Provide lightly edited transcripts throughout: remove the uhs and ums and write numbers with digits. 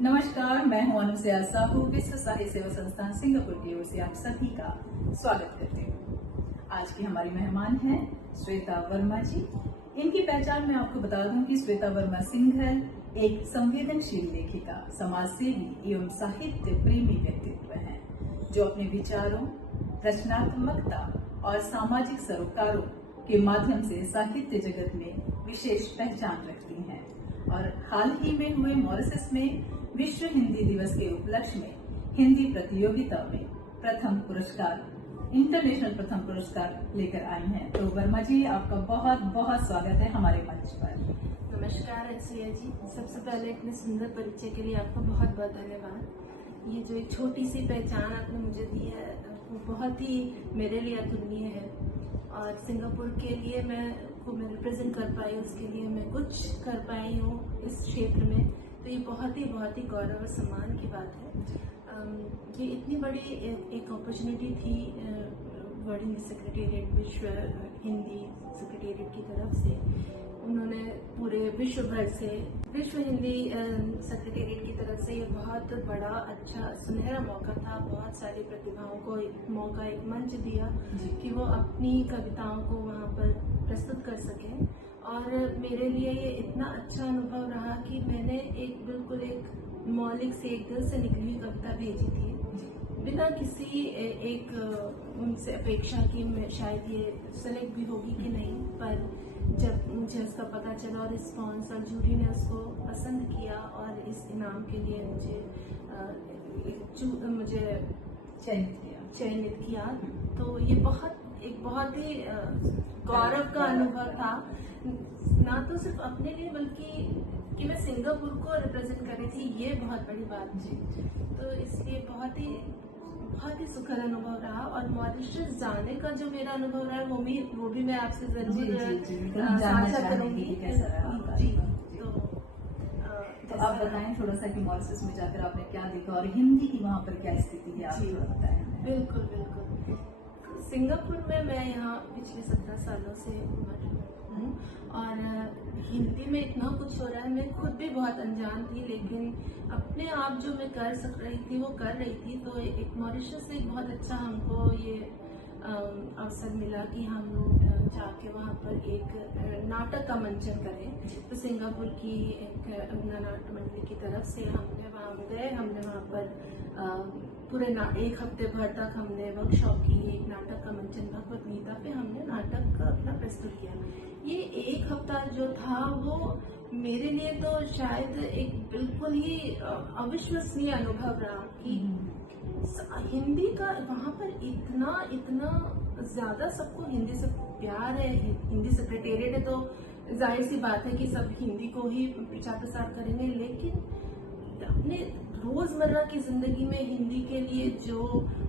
नमस्कार, मैं हूं अनुसया साहू। विश्व साहित्य सेवा संस्थान सिंगापुर की ओर से आप सभी का स्वागत करती हूँ। आज की हमारी मेहमान हैं श्वेता वर्मा जी। इनकी पहचान मैं आपको बता दूं कि श्वेता वर्मा सिंघल एक संवेदनशील लेखिका, समाजसेवी एवं साहित्य प्रेमी व्यक्तित्व हैं, जो अपने विचारों, रचनात्मकता और सामाजिक सरोकारों के माध्यम से साहित्य जगत में विशेष पहचान रखती हैं। और हाल ही में हुए मॉरिशस में विश्व हिंदी दिवस के उपलक्ष्य में हिंदी प्रतियोगिता में प्रथम पुरस्कार, इंटरनेशनल प्रथम पुरस्कार लेकर आई हैं। तो वर्मा जी, आपका बहुत बहुत स्वागत है हमारे मंच पर। नमस्कार अनुसया जी, सबसे पहले इतने सुंदर परिचय के लिए आपका बहुत बहुत धन्यवाद। ये जो एक छोटी सी पहचान आपने मुझे दी है वो बहुत ही मेरे लिए अतुलनीय है, और सिंगापुर के लिए मैं रिप्रेजेंट कर पाई, उसके लिए मैं कुछ कर पाई हूँ इस क्षेत्र में, तो ये बहुत ही गौरव और सम्मान की बात है। ये इतनी बड़ी एक अपॉर्चुनिटी थी वर्ल्ड हिंदी सेक्रेटेरिएट, विश्व हिंदी सेक्रेटेरिएट की तरफ से। उन्होंने पूरे विश्व भर से विश्व हिंदी सेक्रेटेरिएट की तरफ से ये बहुत बड़ा अच्छा सुनहरा मौका था। बहुत सारी प्रतिभाओं को एक मौका, एक मंच दिया कि वो अपनी कविताओं को वहाँ पर प्रस्तुत कर सकें। और मेरे लिए ये इतना अच्छा अनुभव रहा कि मैंने बिल्कुल एक मौलिक से, एक दिल से निकली हुई कविता भेजी थी, बिना किसी एक उनसे अपेक्षा की मैं शायद ये सेलेक्ट भी होगी कि नहीं। पर जब मुझे उसका पता चला और रिस्पॉन्स, और जूरी ने उसको पसंद किया और इस इनाम के लिए मुझे चयनित किया, तो ये एक बहुत ही गौरव का अनुभव था, ना तो सिर्फ अपने लिए बल्कि कि मैं सिंगापुर को रिप्रेजेंट कर रही थी, ये बहुत बड़ी बात थी। तो इसलिए बहुत ही सुखद अनुभव रहा। और मॉरिशस जाने का जो मेरा अनुभव रहा है वो भी मैं आपसे जरूर साझा करूंगी। जी, तो आप बताएं थोड़ा सा कि मॉरिशस में जाकर आपने क्या देखा और हिंदी की वहाँ पर क्या स्थिति है, आप थोड़ा बताएं। बिल्कुल। सिंगापुर में मैं यहाँ पिछले 17 सालों से हूँ, और हिंदी में इतना कुछ हो रहा है। मैं खुद भी बहुत अनजान थी, लेकिन अपने आप जो मैं कर सक रही थी वो कर रही थी। तो एक मॉरिशस से एक बहुत अच्छा हमको ये अवसर मिला कि हम लोग जाके वहाँ पर एक नाटक का मंचन करें। तो सिंगापुर की एक नाट्य मंडली की तरफ से हमने वहाँ गए। हमने वहाँ पर पूरे एक हफ्ते भर तक हमने वर्कशॉप की। एक नाटक का मंचन भगवत गीता पे हमने नाटक अपना प्रस्तुत किया। ये एक हफ्ता जो था वो मेरे लिए तो शायद एक बिल्कुल ही अविश्वसनीय अनुभव रहा कि हिंदी का वहाँ पर इतना ज्यादा सबको हिंदी से प्यार है। हिंदी सेक्रेटेरिएट है तो जाहिर सी बात है कि सब हिंदी को ही प्रचार प्रसार करेंगे, लेकिन अपने रोजमर्रा की जिंदगी में हिंदी के लिए जो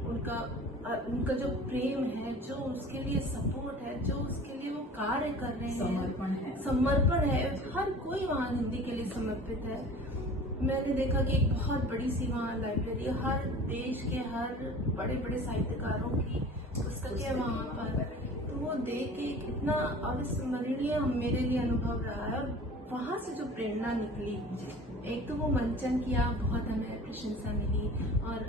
उनका जो प्रेम है, जो उसके लिए सपोर्ट है, जो उसके लिए वो कार्य कर रहे हैं, समर्पण है। हर कोई वहाँ हिंदी के लिए समर्पित है। मैंने देखा कि एक बहुत बड़ी सी वहाँ लाइब्रेरी, हर देश के हर बड़े बड़े साहित्यकारों की पुस्तकें वहाँ पर। तो वो देख के इतना अविस्मरणीय मेरे लिए अनुभव रहा है। और वहाँ से जो प्रेरणा निकली, एक तो वो मंचन किया, बहुत हमें प्रशंसा मिली। और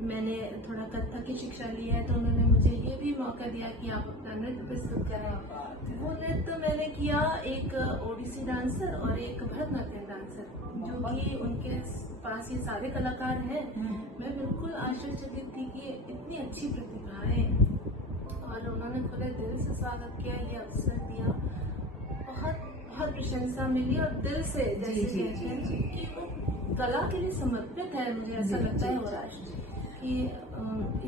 मैंने थोड़ा कथक की शिक्षा ली है, तो उन्होंने मुझे ये भी मौका दिया कि आप अपना नृत्य प्रस्तुत करें। वो नृत्य मैंने किया, एक ओडिसी डांसर और एक भरतनाट्यम डांसर, जो कि उनके पास ये सारे कलाकार हैं। मैं बिल्कुल आश्चर्यचकित थी कि इतनी अच्छी प्रतिभाएं, और उन्होंने खुले दिल से स्वागत किया, ये अवसर दिया। बहुत प्रशंसा मिली, और दिल से जैसे कहते हैं कि वो कला के लिए समर्पित है। मुझे ऐसा लगता है वो राष्ट्र कि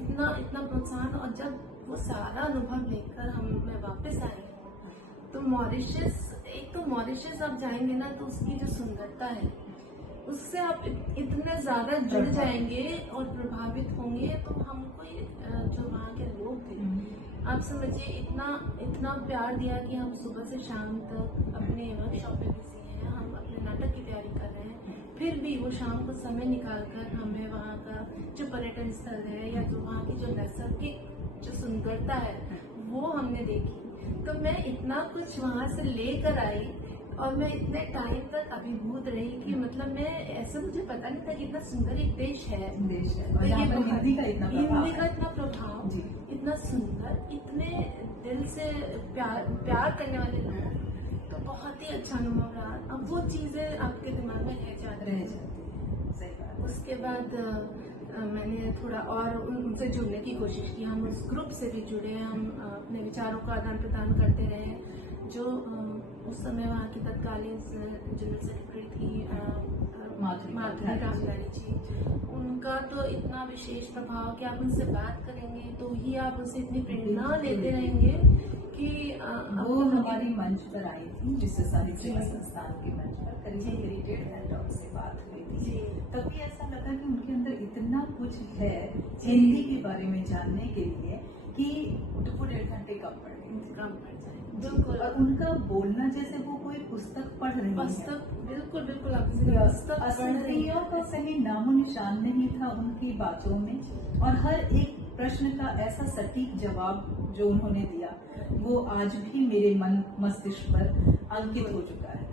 इतना प्रोत्साहन। और जब वो सारा अनुभव लेकर मैं वापस आई, तो मॉरिशस आप जाएंगे ना, तो उसकी जो सुंदरता है उससे आप इतने ज्यादा जुड़ जाएंगे और प्रभावित होंगे। तो हमको जो वहाँ के लोग थे, आप समझिए इतना प्यार दिया कि हम सुबह से शाम तक अपने वर्कशॉप में बिजी हैं, हम अपने नाटक की तैयारी कर रहे हैं, फिर भी वो शाम को समय निकालकर हमें वहाँ का जो पर्यटन स्थल है या जो वहाँ की जो नैसर्गिक जो सुंदरता है वो हमने देखी। तो मैं इतना कुछ वहाँ से लेकर आई, और मैं इतने टाइम तक अभिभूत रही कि मतलब मैं ऐसा, मुझे पता नहीं था कि इतना सुंदर एक देश है। और यहाँ पर हिंदी का इतना प्रभाव हिंदी का है। इतना प्रभाव, जी। इतना सुंदर, इतने दिल से प्यार करने वाले लोग, तो बहुत ही अच्छा अनुभव रहा। अब वो चीजें आपके दिमाग में रह जाती हैं। सही बात। उसके बाद मैंने थोड़ा और उनसे जुड़ने की कोशिश की। हम उस ग्रुप से भी जुड़े, हम अपने विचारों का आदान प्रदान करते रहे। जो उस समय वहाँ की तत्कालीन जनरल सेक्रेटरी थी माधुरी रामलानी जी, उनका तो इतना विशेष प्रभाव कि आप उनसे बात करेंगे तो ही आप उनसे इतनी प्रेरणा लेते रहेंगे कि वो हमारी मंच पर आई थी, विश्व साहित्य सेवा संस्थान के मंच पर करीब 1.5 घंटा उनसे बात हुई थी। तभी ऐसा लगा कि उनके अंदर इतना कुछ है हिंदी के बारे में जानने के लिए कि 2.5 घंटे कम पड़ जाए। बिल्कुल। और उनका बोलना जैसे वो कोई पुस्तक पढ़ रही है। बिल्कुल बिल्कुल स्त्रियों का कहीं नामो निशान नहीं था उनकी बातों में, और हर एक प्रश्न का ऐसा सटीक जवाब जो उन्होंने दिया वो आज भी मेरे मन मस्तिष्क पर अंकित हो चुका है।